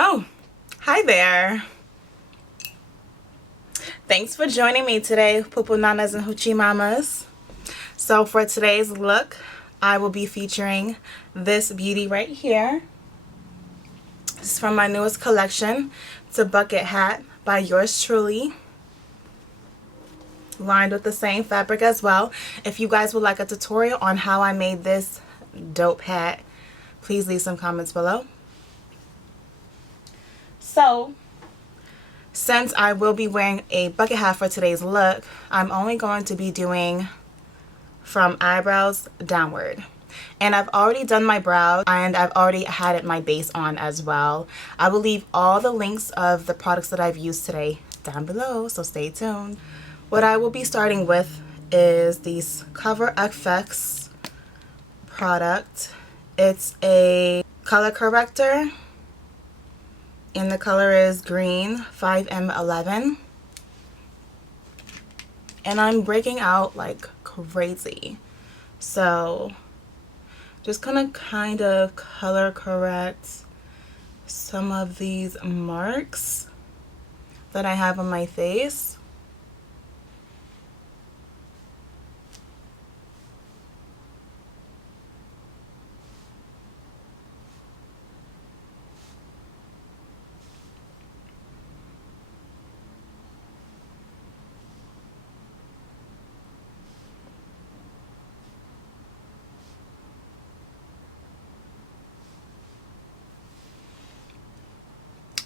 Oh, hi there. Thanks for joining me today, Poo-poo Nanas and Hoochie Mamas. So for today's look, I will be featuring this beauty right here. This is from my newest collection. It's a bucket hat by yours truly, lined with the same fabric as well. If you guys would like a tutorial on how I made this dope hat, please leave some comments below. So, since I will be wearing a bucket hat for today's look, I'm only going to be doing from eyebrows downward. And I've already done my brows and I've already had my base on as well. I will leave all the links of the products that I've used today down below, so stay tuned. What I will be starting with is these Cover FX product. It's a color corrector and the color is green 5M11. And I'm breaking out like crazy. So just gonna kind of color correct some of these marks that I have on my face.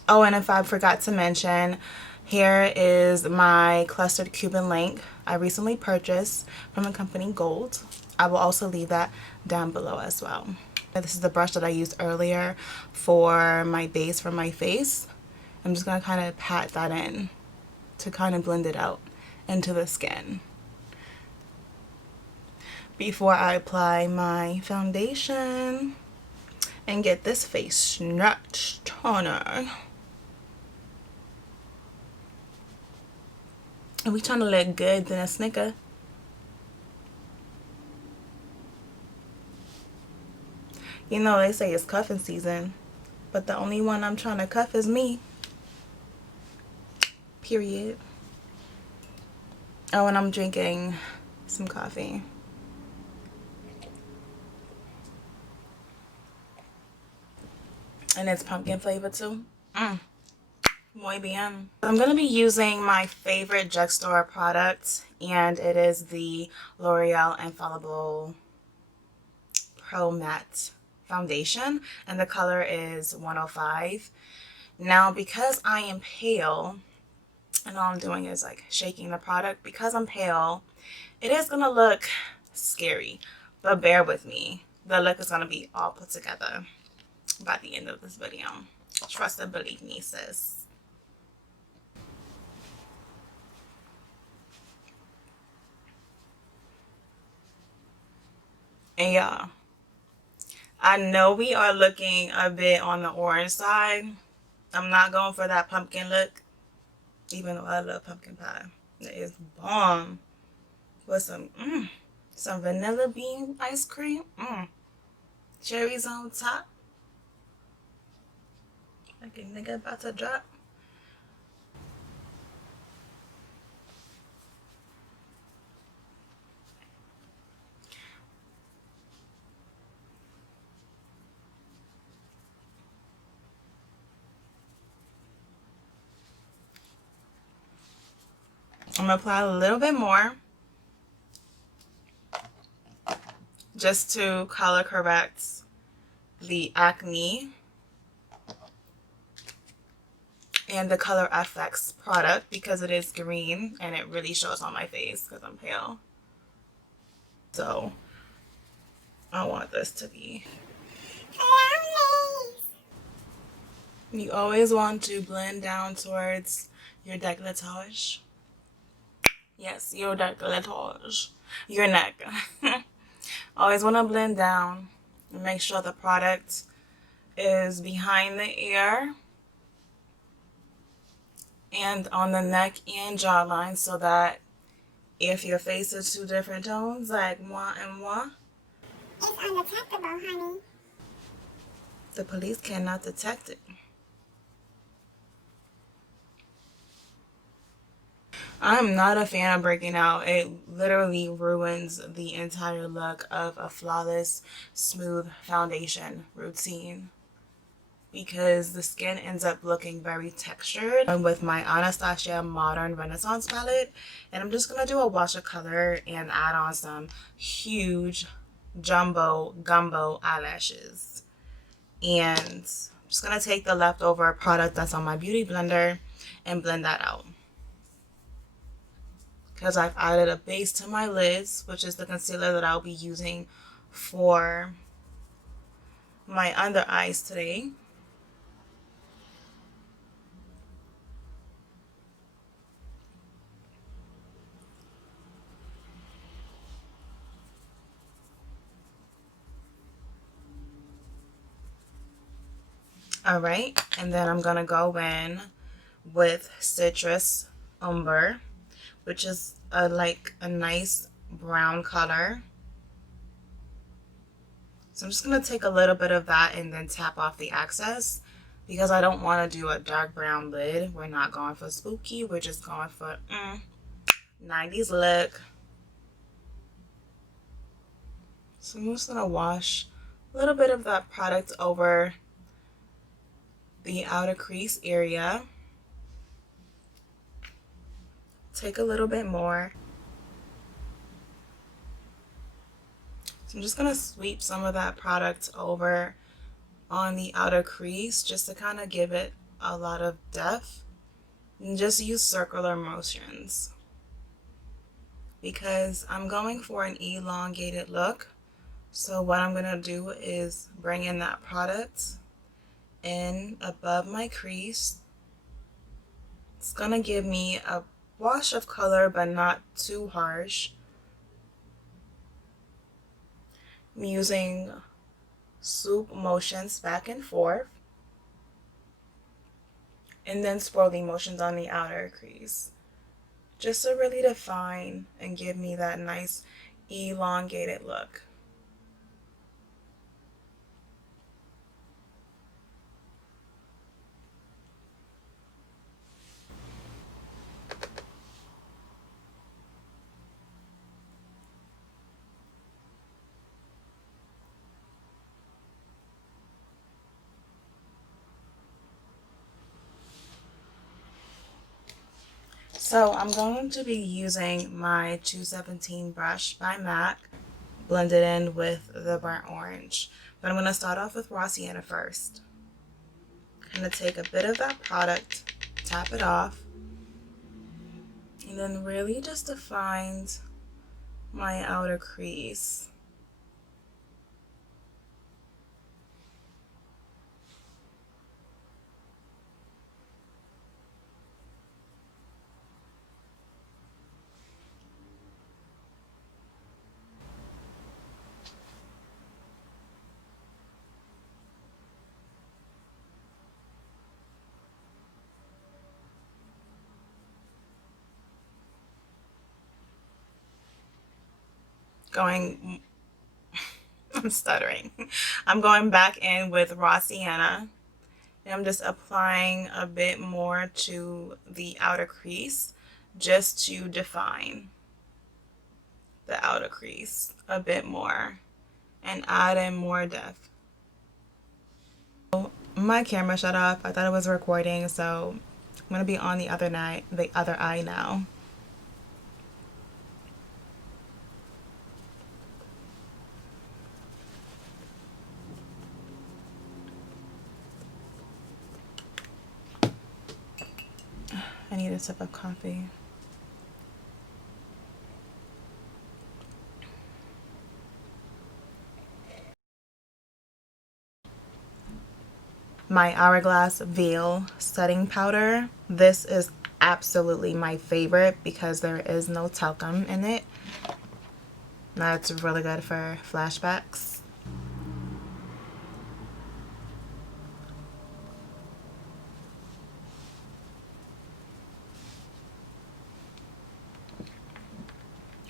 Oh, and if I forgot to mention, here is my clustered Cuban link I recently purchased from the company Gold. I will also leave that down below as well. This is the brush that I used earlier for my base for my face. I'm just going to kind of pat that in to kind of blend it out into the skin before I apply my foundation and get this face snatched toner. And we trying to look good than a snicker. You know, they say it's cuffing season, but the only one I'm trying to cuff is me. Period. Oh, and I'm drinking some coffee. And it's pumpkin flavor too. Muy bien. I'm going to be using my favorite drugstore product, and it is the L'Oreal Infallible Pro Matte Foundation, and the color is 105. Now, because I am pale, and all I'm doing is like shaking the product, because I'm pale, it is going to look scary, but bear with me. The look is going to be all put together by the end of this video. Trust and believe me, sis. And y'all, I know we are looking a bit on the orange side. I'm not going for that pumpkin look, even though I love pumpkin pie. It is bomb. With some vanilla bean ice cream. Cherries on top. Like a nigga about to drop. I'm gonna apply a little bit more just to color correct the acne and the Color FX product because it is green and it really shows on my face because I'm pale. So I want this to be. You always want to blend down towards your décolletage. Yes, your décolletage. Your neck. Always want to blend down and make sure the product is behind the ear and on the neck and jawline, so that if your face is two different tones, like moi and moi, it's undetectable, honey. the police cannot detect it. I'm not a fan of breaking out. It literally ruins the entire look of a flawless, smooth foundation routine because the skin ends up looking very textured. I'm with my Anastasia Modern Renaissance palette, and I'm just going to do a wash of color and add on some huge jumbo gumbo eyelashes. And I'm just going to take the leftover product that's on my beauty blender and blend that out. Because I've added a base to my lids, which is the concealer that I'll be using for my under eyes today. Alright, and then I'm going to go in with Citrus Umber, which is like a nice brown color. So I'm just going to take a little bit of that and then tap off the excess because I don't want to do a dark brown lid. We're not going for spooky. We're just going for 90s look. So I'm just going to wash a little bit of that product over the outer crease area. Take a little bit more. So I'm just going to sweep some of that product over on the outer crease just to kind of give it a lot of depth. And just use circular motions because I'm going for an elongated look. So what I'm going to do is bring in that product in above my crease. It's going to give me a wash of color but not too harsh. I'm using swoop motions back and forth and then swirling motions on the outer crease just to really define and give me that nice elongated look. So I'm going to be using my 217 brush by MAC, blended in with the burnt orange. But I'm going to start off with raw sienna first. I'm going to take a bit of that product, tap it off, and then really just define my outer crease. I'm stuttering. I'm going back in with raw sienna. And I'm just applying a bit more to the outer crease just to define the outer crease a bit more and add in more depth. My camera shut off. I thought it was recording, so I'm going to be on the other eye now. I need a sip of coffee. My Hourglass Veil setting powder. This is absolutely my favorite because there is no talcum in it. That's really good for flashbacks.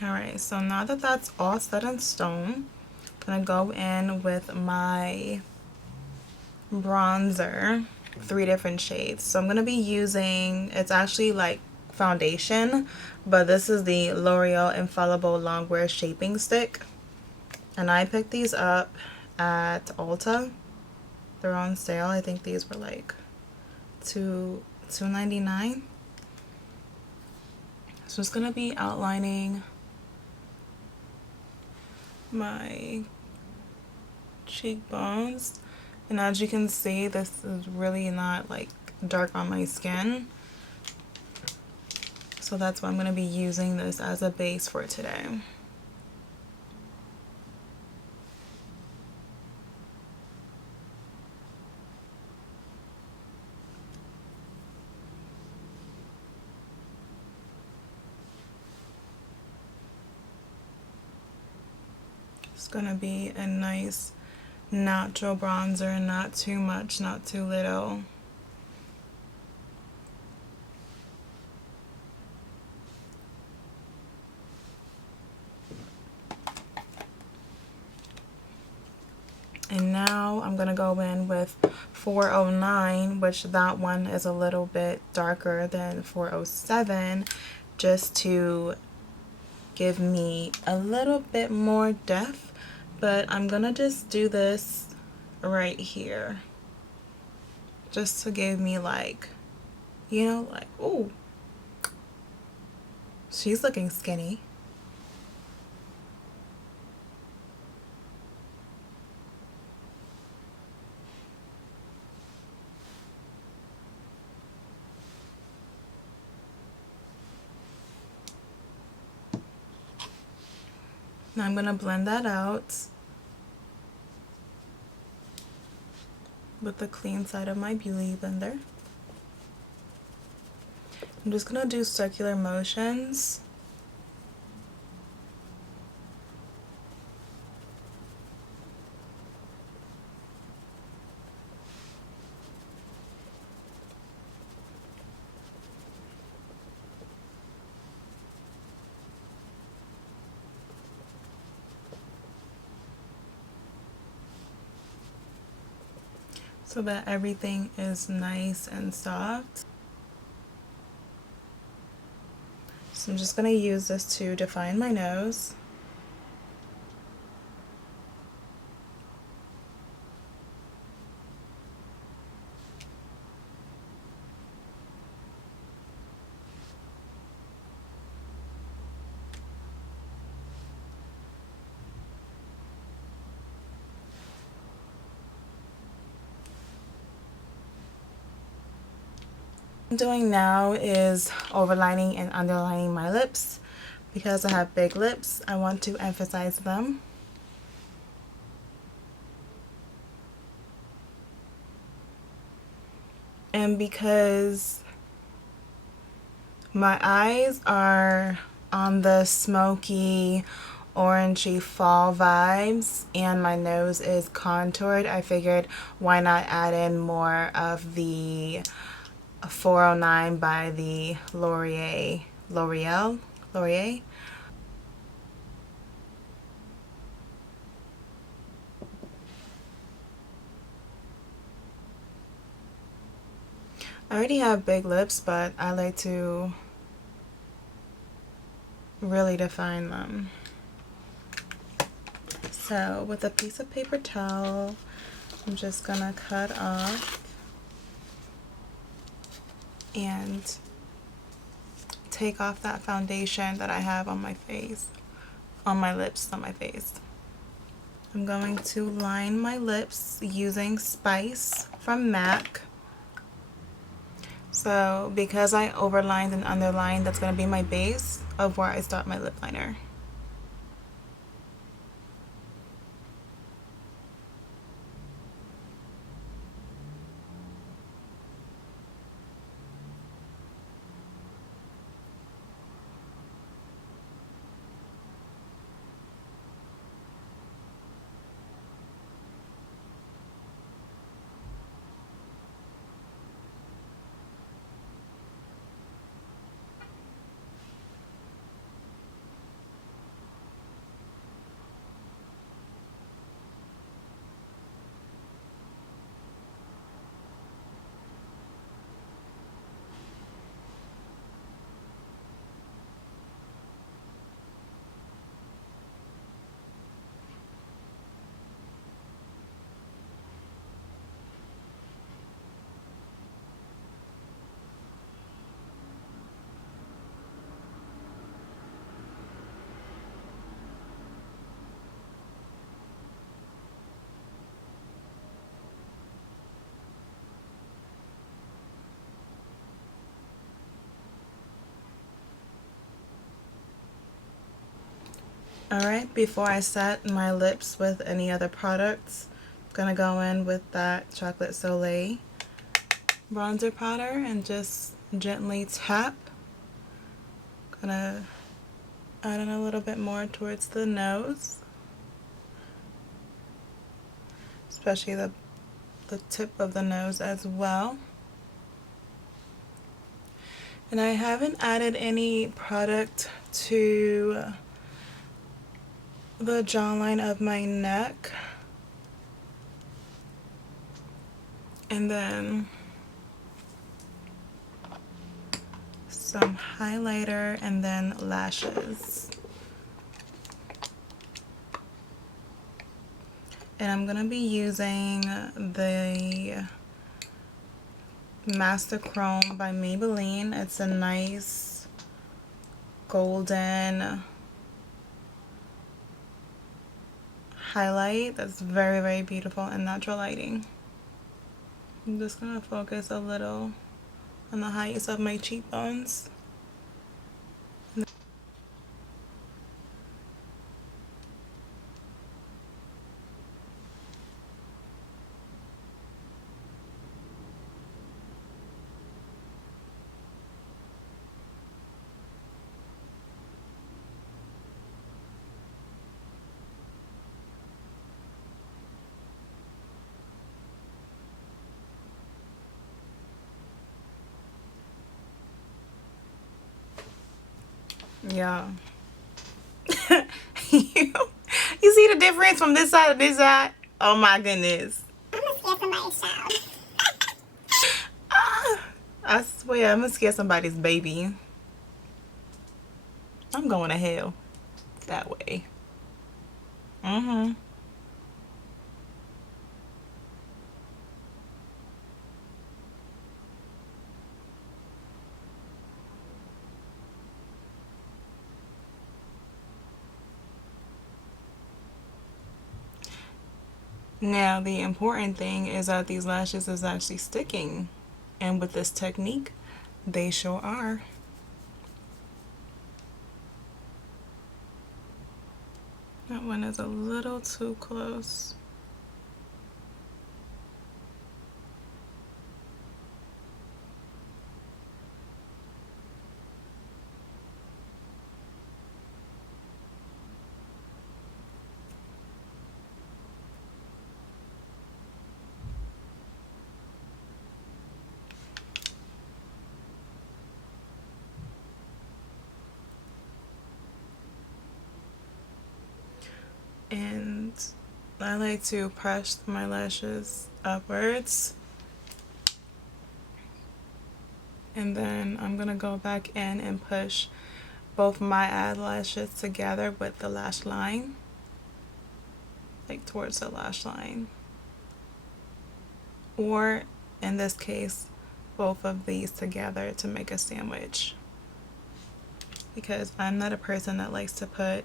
Alright, so now that that's all set in stone, I'm gonna go in with my bronzer, 3 different shades. So I'm gonna be using, it's actually like foundation, but this is the L'Oreal Infallible Longwear Shaping Stick. And I picked these up at Ulta. They're on sale. I think these were like $2.99. So it's gonna be outlining my cheekbones, and as you can see, this is really not like dark on my skin, so that's why I'm gonna be using this as a base for today. It's gonna be a nice natural bronzer, not too much, not too little. And now I'm gonna go in with 409, which that one is a little bit darker than 407, just to give me a little bit more depth. But I'm gonna just do this right here, just to give me like, you know, like, ooh, she's looking skinny. Now I'm gonna blend that out with the clean side of my beauty blender. I'm just gonna do circular motions. So that everything is nice and soft. So I'm just going to use this to define my nose. What I'm doing now is overlining and underlining my lips. Because I have big lips, I want to emphasize them. And because my eyes are on the smoky, orangey fall vibes and my nose is contoured, I figured why not add in more of the 409 by the L'Oreal. I already have big lips, but I like to really define them. So with a piece of paper towel, I'm just gonna cut off and take off that foundation that I have on my face, on my lips, on my face. I'm going to line my lips using Spice from MAC. So because I overlined and underlined, that's going to be my base of where I start my lip liner. Alright, before I set my lips with any other products, I'm gonna go in with that Chocolate Soleil bronzer powder and just gently tap. Gonna add in a little bit more towards the nose, especially the tip of the nose as well. And I haven't added any product to the jawline of my neck. And then some highlighter and then lashes. And I'm going to be using the Master Chrome by Maybelline. It's a nice golden highlight that's very, very beautiful in natural lighting. I'm just going to focus a little on the highest of my cheekbones. Yeah. You see the difference from this side to this side? Oh my goodness. I'm gonna scare somebody's child. I swear I'm gonna scare somebody's baby. I'm going to hell that way. Now the important thing is that these lashes is actually sticking, and with this technique they sure are. That one is a little too close. And I like to press my lashes upwards, and then I'm gonna go back in and push both my eyelashes together with the lash line, like towards the lash line, or in this case both of these together to make a sandwich, because I'm not a person that likes to put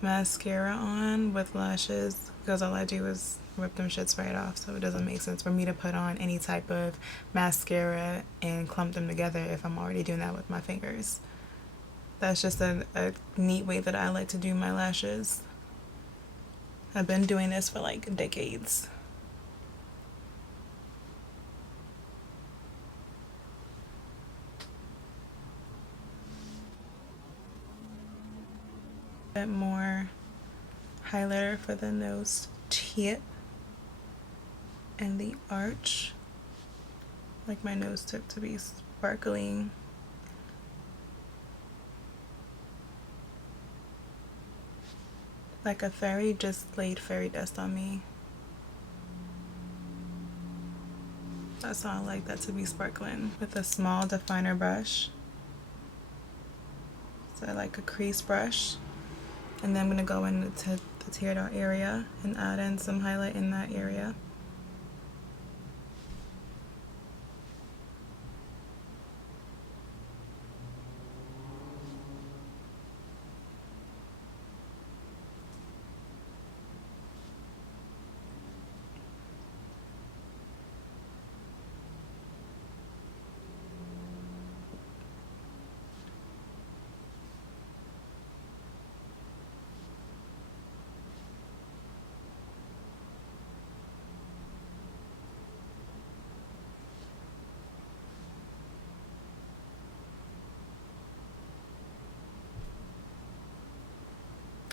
mascara on with lashes, because all I do is rip them shits right off, so it doesn't make sense for me to put on any type of mascara and clump them together if I'm already doing that with my fingers. That's just a neat way that I like to do my lashes. I've been doing this for like decades. A bit more highlighter for the nose tip and the arch. Like my nose tip to be sparkling. Like a fairy just laid fairy dust on me. That's how I like that to be sparkling. With a small definer brush. So like a crease brush. And then I'm going to go into the tear duct area and add in some highlight in that area.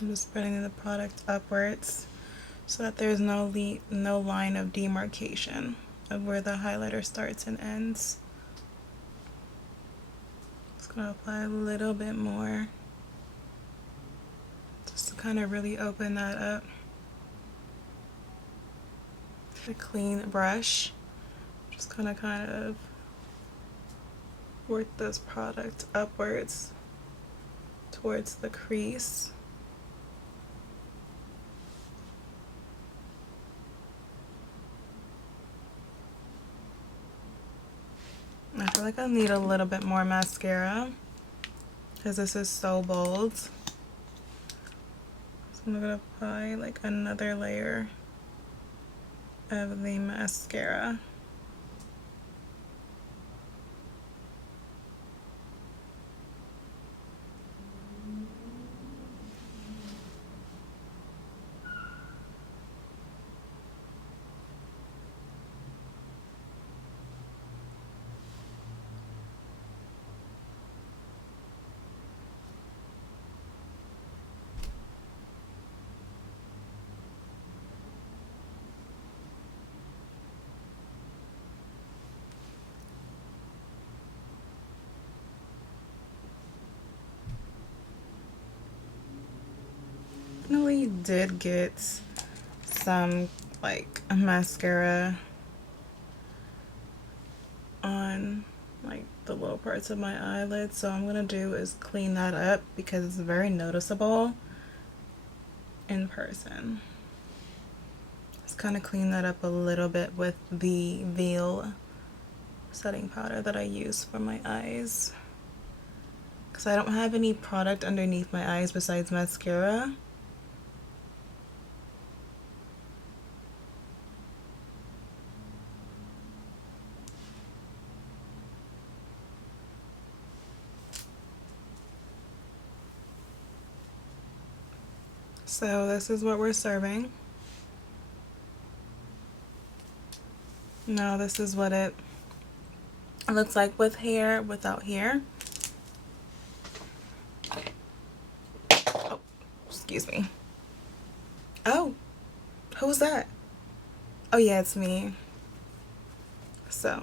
I'm just spreading the product upwards so that there's no line of demarcation of where the highlighter starts and ends. Just gonna apply a little bit more just to kind of really open that up. A clean brush, just gonna kind of work this product upwards towards the crease. I feel like I need a little bit more mascara because this is so bold. So I'm gonna apply like another layer of the mascara. Definitely did get some like mascara on like the low parts of my eyelids, so I'm gonna do is clean that up because it's very noticeable in person. Just kind of clean that up a little bit with the Veil setting powder that I use for my eyes because I don't have any product underneath my eyes besides mascara. So this is what we're serving. Now this is what it looks like with hair, without hair. Oh, excuse me. Oh, who's that? Oh yeah, it's me. So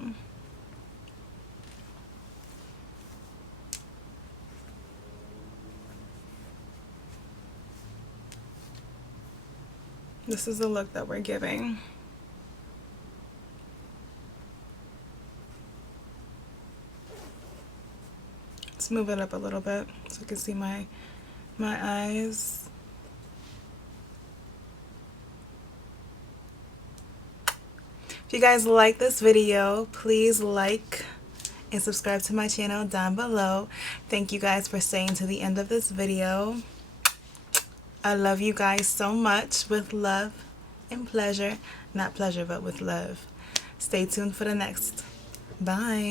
this is the look that we're giving. Let's move it up a little bit so you can see my eyes. If you guys like this video, please like and subscribe to my channel down below. Thank you guys for staying to the end of this video. I love you guys so much with love and pleasure. Not pleasure, but with love. Stay tuned for the next. Bye.